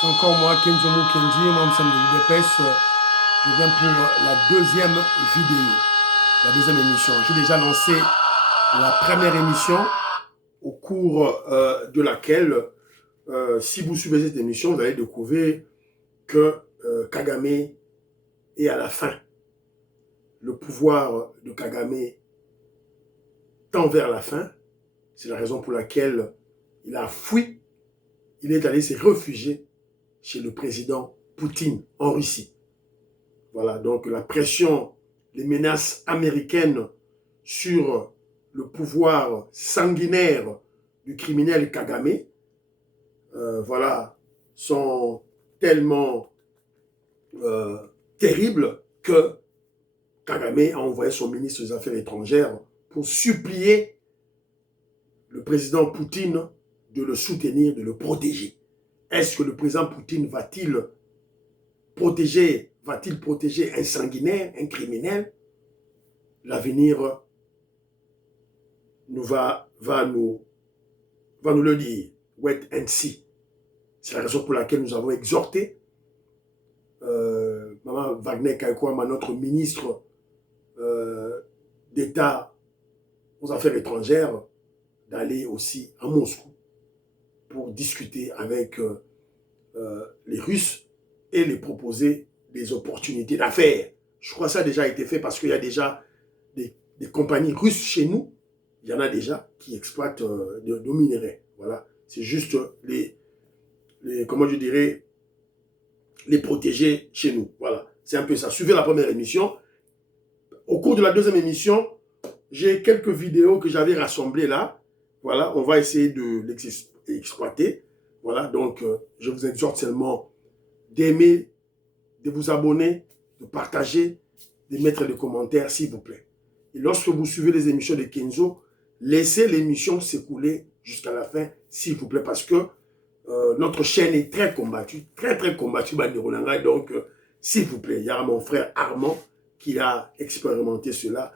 C'est encore moi, Kenzo Mukendi, membre de l'UDPS. Je viens pour la deuxième vidéo, la deuxième émission. J'ai déjà lancé la première émission au cours de laquelle, si vous suivez cette émission, vous allez découvrir que Kagame est à la fin. Le pouvoir de Kagame tend vers la fin. C'est la raison pour laquelle il a fui. Il est allé se réfugier chez le président Poutine en Russie. Voilà, donc la pression, les menaces américaines sur le pouvoir sanguinaire du criminel Kagame, voilà, sont tellement terribles que Kagame a envoyé son ministre des Affaires étrangères pour supplier le président Poutine de le soutenir, de le protéger. Est-ce que le président Poutine va-t-il protéger un sanguinaire, un criminel? L'avenir va nous le dire. Wait and see. C'est la raison pour laquelle nous avons exhorté Maman Wagner Kaikouama, notre ministre d'État aux Affaires étrangères, d'aller aussi à Moscou pour discuter avec les Russes et les proposer des opportunités d'affaires. Je crois que ça a déjà été fait parce qu'il y a déjà des compagnies russes chez nous. Il y en a déjà qui exploitent nos minéraux. Voilà. C'est juste comment je dirais, les protéger chez nous. Voilà. C'est un peu ça. Suivez la première émission. Au cours de la deuxième émission, j'ai quelques vidéos que j'avais rassemblées là. Voilà. On va essayer de l'exploiter. Voilà. Donc, je vous exhorte seulement d'aimer, de vous abonner, de partager, de mettre des commentaires, s'il vous plaît. Et lorsque vous suivez les émissions de Kenzo, laissez l'émission s'écouler jusqu'à la fin, s'il vous plaît, parce que notre chaîne est très combattue, très combattue, donc s'il vous plaît, il y a mon frère Armand qui a expérimenté cela.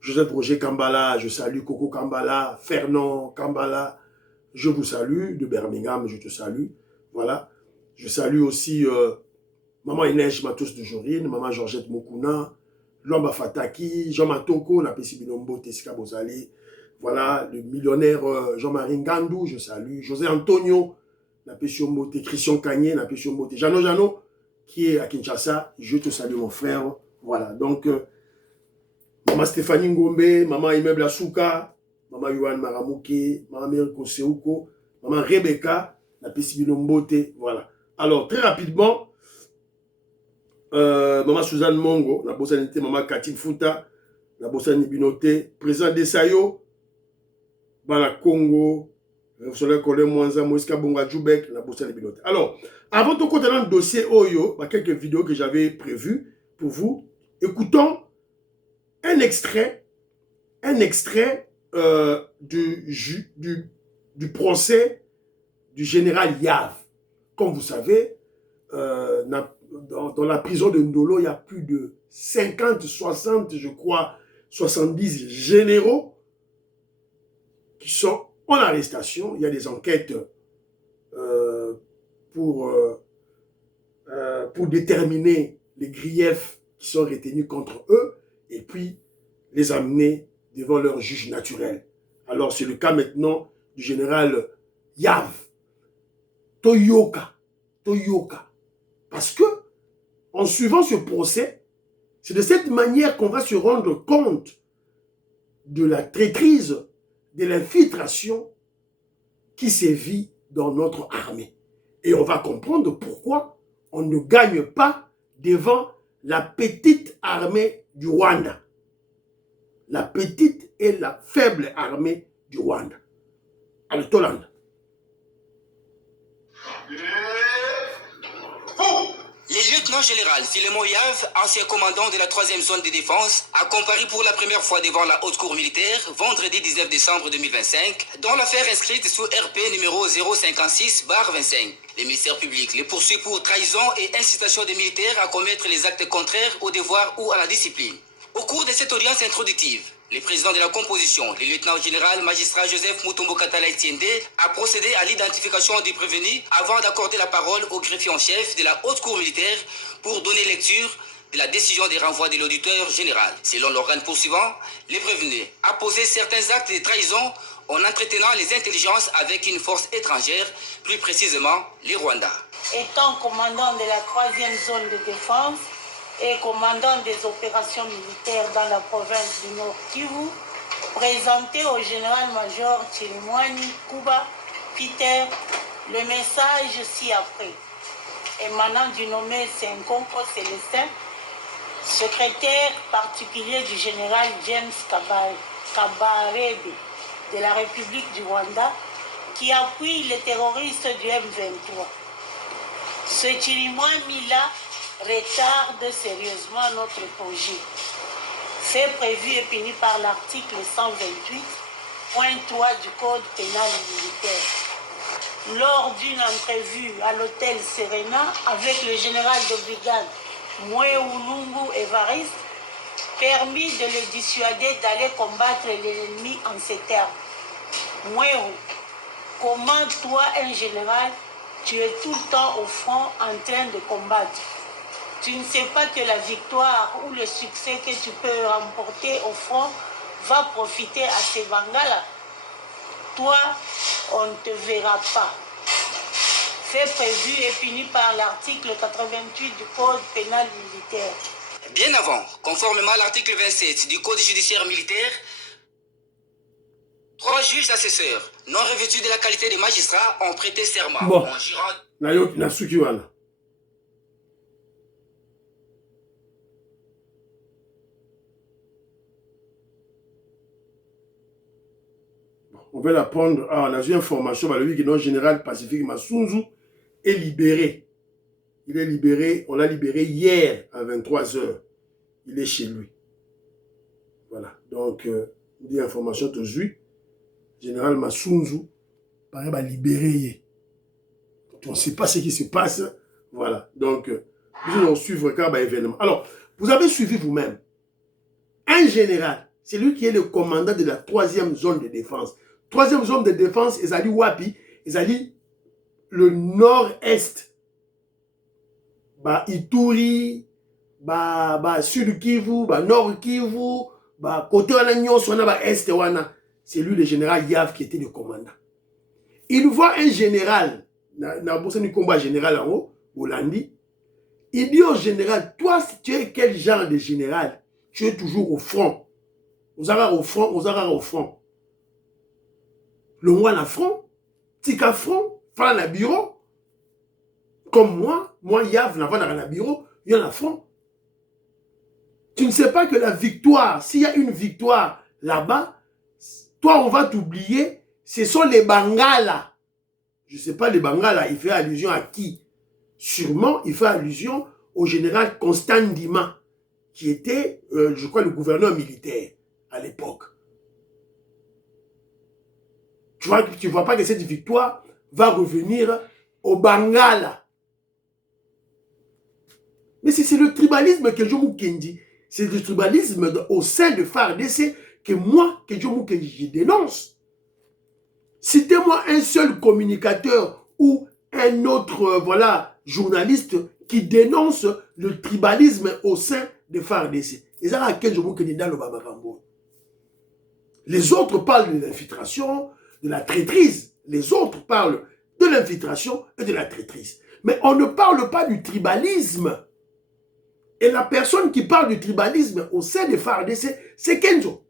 Joseph Roger Kambala, je salue Coco Kambala, Fernand Kambala, je vous salue, de Birmingham, je te salue, voilà. Je salue aussi Maman Inès Matos de Jorine, Maman Georgette Mokuna, Lomba Fataki, Jean Matoko, Napesi Binombo, Tesika Bozali, voilà, le millionnaire Jean-Marie Ngandou, je salue, José Antonio, Napesi Ombote, Christian Kanye, Napesi Ombote, Jano, qui est à Kinshasa, je te salue mon frère, voilà, donc, Maman Stéphanie Ngombe, Maman Immeuble Asuka, Maman Yohan Maramouke, Maman Mirko Seuko, Maman Rebecca, Napesi Binombote, voilà. Alors, très rapidement, Maman Suzanne Mongo, la bossanité, Maman Katine Fouta, la bossanité Binote, président Desayo, Bala Congo, Soleil Colin Mwanza, Moïska Bonga Djoubek, la bossanité Binote. Alors, avant de continuer le dossier Oyo, quelques vidéos que j'avais prévues pour vous, écoutons un extrait du procès du général Yav. Comme vous savez, dans la prison de Ndolo, il y a plus de 50, 60, je crois, 70 généraux qui sont en arrestation. Il y a des enquêtes pour déterminer les griefs qui sont retenus contre eux et puis les amener devant leur juge naturel. Alors, c'est le cas maintenant du général Yav. Toyoka. Parce que, en suivant ce procès, c'est de cette manière qu'on va se rendre compte de la traîtrise, de l'infiltration qui sévit dans notre armée. Et on va comprendre pourquoi on ne gagne pas devant la petite armée du Rwanda. La petite et la faible armée du Rwanda. Allez, Tolanda. Le lieutenant-général Filemon Yav, ancien commandant de la 3e zone de défense, a comparu pour la première fois devant la haute cour militaire vendredi 19 décembre 2025, dont l'affaire inscrite sous RP numéro 056-25. Le ministère public le poursuit pour trahison et incitation des militaires à commettre les actes contraires au devoir ou à la discipline. Au cours de cette audience introductive, Le président de la composition, le lieutenant-général magistrat Joseph Mutombo Katala Etiende, a procédé à l'identification du prévenu avant d'accorder la parole au greffier en chef de la haute cour militaire pour donner lecture de la décision de renvoi de l'auditeur général. Selon l'organe poursuivant, le prévenu a posé certains actes de trahison en entretenant les intelligences avec une force étrangère, plus précisément les Rwandais. Étant commandant de la 3e zone de défense et commandant des opérations militaires dans la province du Nord Kivu, présenté au général-major Chirimwani Kuba Peter le message ci-après, émanant du nommé Senkonko Célestin, secrétaire particulier du général James Kabarebe de la République du Rwanda, qui appuie les terroristes du M23. Ce Chirimwani-là retarde sérieusement notre projet. Fait prévu et puni par l'article 128.3 du Code pénal militaire. Lors d'une entrevue à l'hôtel Serena avec le général de brigade Mweulungu Evariste, permis de le dissuader d'aller combattre l'ennemi en ces termes. Mweu, comment toi, un général, tu es tout le temps au front en train de combattre? Tu ne sais pas que la victoire ou le succès que tu peux remporter au front va profiter à ces Bangala. Toi, on ne te verra pas. Fait prévu et puni par l'article 88 du Code pénal militaire. Bien avant, conformément à l'article 27 du Code judiciaire militaire, 3 juges assesseurs non revêtus de la qualité de magistrats ont prêté serment en jurant. On va l'apprendre. Ah, on a eu une information. Le non général Pacifique Massunzu est libéré. Il est libéré. On l'a libéré hier à 23 h. Il est chez lui. Voilà. Donc, dit information aujourd'hui. Général Massunzu paraît libéré. On ne sait pas ce qui se passe. Voilà. Donc, nous allons suivre quand événement. Alors, vous avez suivi vous-même. Un général, c'est lui qui est le commandant de la 3e zone de défense. 3e zone de défense, ils allaient Wapi, ils allaient le nord-est. Ituri, Sud Kivu, Nord Kivu, côté Wanagnon, Est Wana. C'est lui le général Yav qui était le commandant. Il voit un général, dans le combat général en haut, Bolandi. Il dit au général, toi, tu es quel genre de général? Tu es toujours au front. Vous avez au front, vous avez au front. Le roi na front, tika front, fala na bureau. Comme moi Yav n'a pas na bureau, il y a na front. Tu ne sais pas que la victoire, s'il y a une victoire là-bas, toi on va t'oublier, ce sont les Bangala. Je ne sais pas les Bangala, il fait allusion à qui? Sûrement, il fait allusion au général Constant Ndima, qui était, je crois, le gouverneur militaire à l'époque. Tu ne vois pas que cette victoire va revenir au Bangala. Mais c'est le tribalisme que Jomo Kendi, c'est le tribalisme au sein de FARDC que moi, que Jomo Kendi, je dénonce. Citez-moi un seul communicateur ou un autre journaliste qui dénonce le tribalisme au sein de FARDC. Et ça, à quel Jomo Kendi dans le Bamakambo. Les autres parlent de l'infiltration, de la traîtrise. Les autres parlent de l'infiltration et de la traîtrise. Mais on ne parle pas du tribalisme. Et la personne qui parle du tribalisme au sein des FARDC, c'est Kenzo.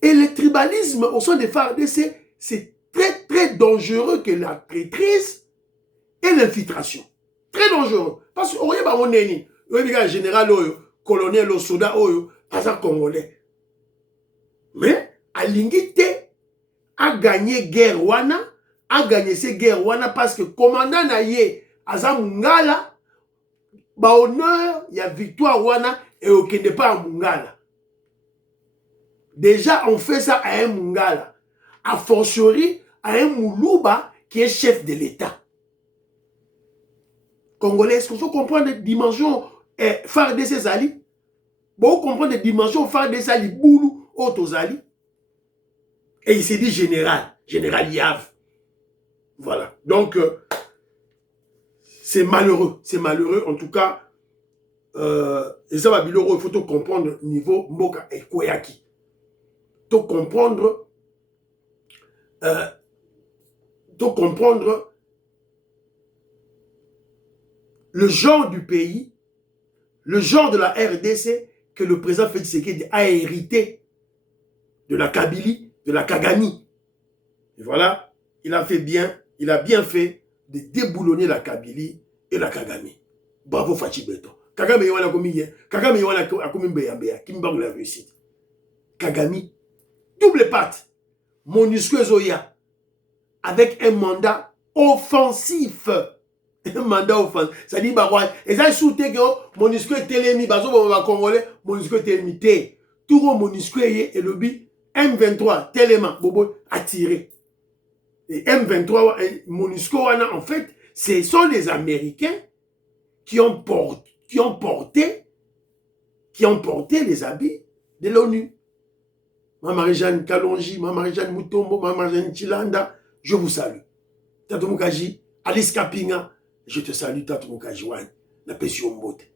Et le tribalisme au sein des FARDC, c'est très très dangereux que la traîtrise et l'infiltration. Très dangereux. Parce que on est un général, colonel, soldat, un congolais. Mais à Lingite a gagné guerre wana, a gagné ces guerres wana parce que commandant naye Aza Mungala, honneur, il y a victoire wana et aucun n'est pas à Mungala. Déjà on fait ça à un Mungala, a fortiori à un Moulouba qui est chef de l'État. Congolais, est-ce que vous comprenez les dimensions FARDC Zali? Vous comprenez les dimensions FARDC Zali Boulou Otozali. Et il s'est dit général Yav. Voilà. Donc, c'est malheureux. C'est malheureux. En tout cas, et ça va biloro, il faut tout comprendre niveau Mboka et Koyaki. Tout comprendre le genre du pays, le genre de la RDC que le président Félix Tshisekedi a hérité de la Kabylie, de la Kagami. Et voilà, il a bien fait de déboulonner la Kabylie et la Kagami. Bravo Fachi Beton. Kagame Yowana a commis Mbeyambeya, qui me la réussite. Kagami, double patte. MONUSCO Zoya, avec un mandat offensif. Un mandat offensif. Ça dit, et ça soutient que MONUSCO est télémi, Congolais, MONUSCO est télémi. Tout le MONUSCO est le but. M23, tellement, Bobo, attiré. Et M23, MONUSCO, en fait, ce sont les Américains qui ont porté les habits de l'ONU. Marie-Jeanne Kalonji, Marie-Jeanne Mutombo, Marie-Jeanne Chilanda, je vous salue. Tato Mukaji, Alice Kapinga, je te salue, Tato Mukaji, na pesi ombote.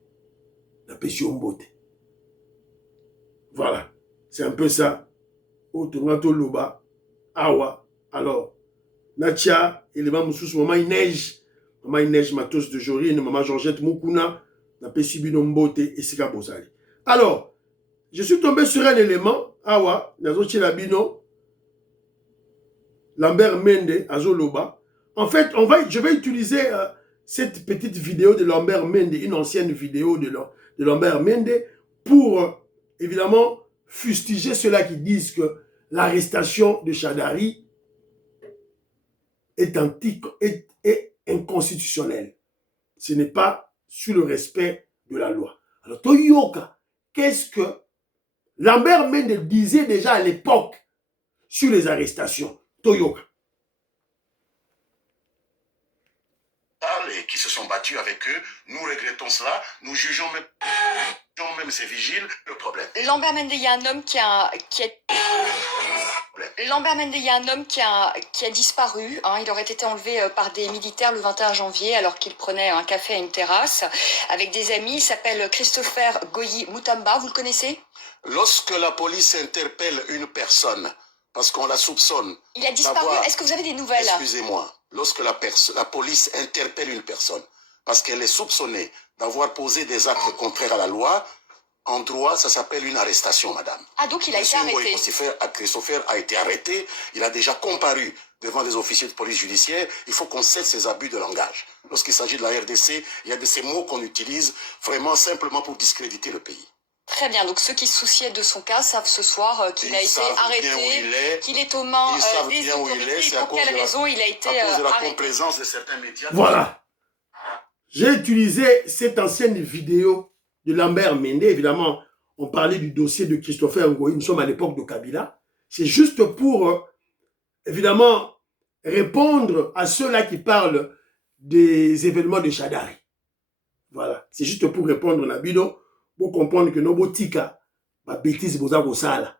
Voilà, c'est un peu ça. Otongato Loba, Awa, alors, Natia, élément Moussous, maman il neige, Matos de Jorine, maman Georgette Mukuna, na pesi binombote, et Sika Bozali. Alors, je suis tombé sur un élément, Awa, Nazochi Labino, Lambert Mende, Azoloba. En fait, je vais utiliser cette petite vidéo de Lambert Mende, une ancienne vidéo de Lambert Mende, pour, évidemment, fustiger ceux-là qui disent que l'arrestation de Chadari est inconstitutionnelle. Ce n'est pas sur le respect de la loi. Alors, Toyoka, qu'est-ce que Lambert Mende disait déjà à l'époque sur les arrestations? Toyoka. Qui se sont battus avec eux, nous regrettons cela, nous jugeons même ces vigiles le problème. Lambert Mende, il y a un homme qui a disparu. Hein. Il aurait été enlevé par des militaires le 21 janvier alors qu'il prenait un café à une terrasse avec des amis. Il s'appelle Christopher Goyi Mutamba. Vous le connaissez? Lorsque la police interpelle une personne parce qu'on la soupçonne... Il a disparu. Est-ce que vous avez des nouvelles? Excusez-moi. Lorsque la police interpelle une personne parce qu'elle est soupçonnée d'avoir posé des actes contraires à la loi, en droit, ça s'appelle une arrestation, madame. Ah, donc il a été arrêté. Christopher a été arrêté, il a déjà comparu devant des officiers de police judiciaire. Il faut qu'on cesse ces abus de langage. Lorsqu'il s'agit de la RDC, il y a de ces mots qu'on utilise vraiment simplement pour discréditer le pays. Très bien, donc ceux qui se souciaient de son cas savent ce soir qu'il a été arrêté, qu'il est aux mains des autorités, pour quelle raison il a été arrêté. À cause de la complaisance de certains médias. Voilà. J'ai utilisé cette ancienne vidéo de Lambert Mende. Évidemment, on parlait du dossier de Christopher Ngoyi. Nous sommes à l'époque de Kabila. C'est juste pour, évidemment, répondre à ceux-là qui parlent des événements de Chadari. Voilà. C'est juste pour répondre à Nabido. Pour comprendre que nos boutiques, ma bêtise boza kosala.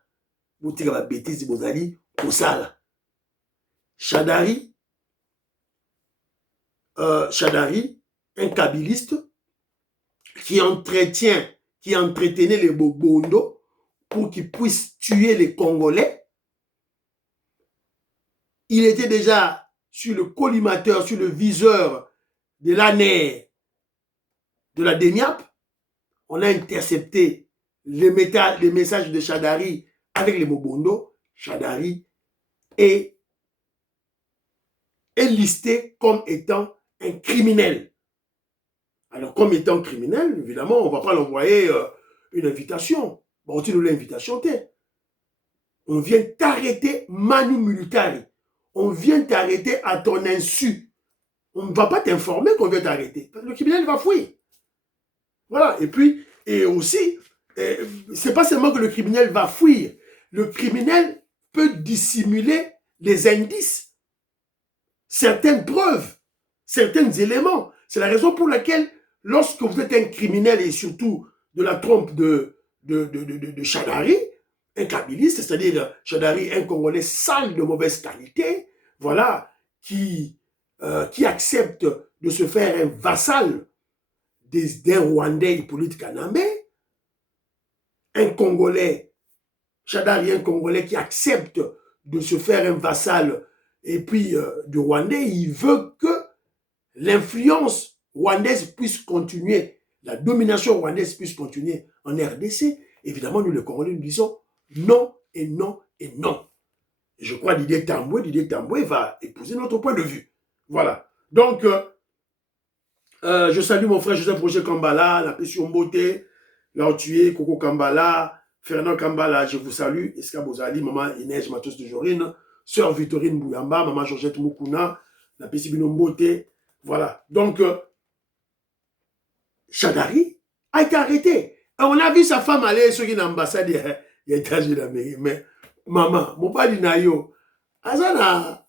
Boutique ma bêtise bozali kosala. Chadari, un kabiliste qui entretenait les Bobondo pour qu'ils puissent tuer les Congolais. Il était déjà sur le collimateur, sur le viseur de l'ANER de la DENIAP. On a intercepté les messages de Chadari avec les Mobondo. Chadari est listé comme étant un criminel. Alors, comme étant criminel, évidemment, on ne va pas l'envoyer une invitation. Bon, tu nous l'invitation, on vient t'arrêter manu militari. On vient t'arrêter à ton insu. On ne va pas t'informer qu'on vient t'arrêter. Le criminel va fuir. Voilà, et puis, et aussi, c'est pas seulement que le criminel va fuir, le criminel peut dissimuler les indices, certaines preuves, certains éléments. C'est la raison pour laquelle, lorsque vous êtes un criminel, et surtout de la trompe de Chadari, un kabiliste, c'est-à-dire Chadari, un Congolais sale de mauvaise qualité, voilà, qui accepte de se faire un vassal d'un Rwandais Hippolyte Kanambe, un Congolais, Chadari, un Congolais qui accepte de se faire un vassal et puis du Rwandais, il veut que l'influence rwandaise puisse continuer, la domination rwandaise puisse continuer en RDC. Évidemment, nous les Congolais, nous disons non et non et non. Et je crois que Didier Tamboué va épouser notre point de vue. Voilà. Donc, je salue mon frère Joseph Roger Kambala, la Pession Beauté, Laotué, Coco Kambala, Fernand Kambala, je vous salue, Eska Bozali, maman Inès Matos de Jorine, sœur Victorine Bouyamba, maman Georgette Moukouna, la Pession Beauté. Voilà. Donc, Chadari a été arrêté. Et on a vu sa femme aller sur une ambassade des États-Unis d'Amérique. Mais, maman, mon père dit Nayo, Azana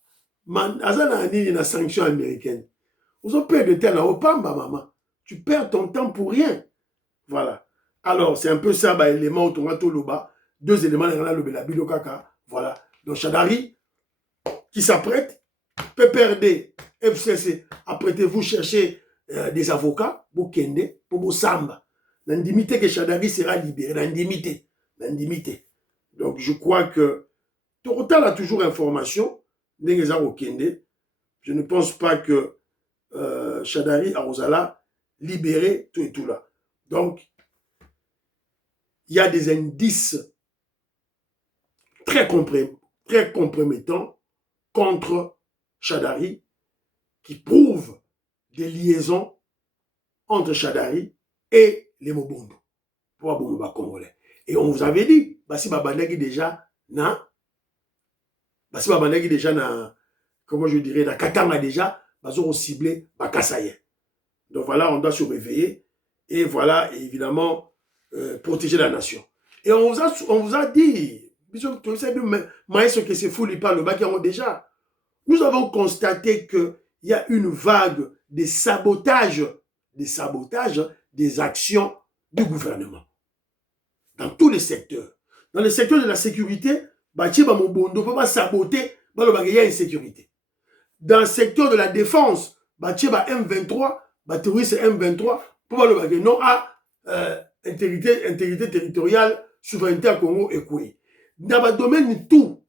ni une sanction américaine. Vous avez peur de tel au Pamba, maman. Tu perds ton temps pour rien. Voilà. Alors, c'est un peu ça, bah, élément automato loba. Deux éléments, la bilokaka. Voilà. Donc, Chadari, qui s'apprête, PPRD, FCC, apprêtez-vous chercher des avocats pour Kende, pour Bosamba. L'indemnité que Chadari sera libéré, l'indemnité. Donc, je crois que Total a toujours information, je ne pense pas que Chadari a Rosala libéré tout et tout là. Donc, il y a des indices très compromettants contre Chadari qui prouvent des liaisons entre Chadari et les Mobondo pour Abomba congolais. Et on vous avait dit, Bassi Babandaki déjà, comment je dirais, la Katanga déjà, Bazo ciblé Bakasaye. Donc voilà, on doit se réveiller et voilà, évidemment, protéger la nation. Et on vous a dit, maïs que c'est fou, il parle, déjà. Nous avons constaté qu'il y a une vague de sabotage des actions du gouvernement. Dans tous les secteurs. Dans le secteur de la sécurité, Mobondo peut pas saboter, il y a insécurité. Dans le secteur de la défense, M23, terroriste M23, pour pas non à intégrité territoriale, souveraineté à Congo et quoi. Dans le domaine tout,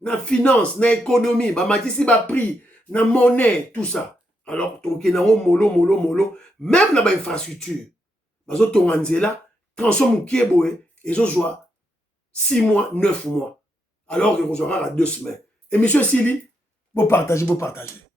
dans la finance, dans l'économie, prix, dans la monnaie, tout ça. Alors, molo, même dans l'infrastructure, transforme Kieboé, et ils ont 6 mois, 9 mois. Alors que vous aurez à 2 semaines. Et monsieur Sili, vous partagez.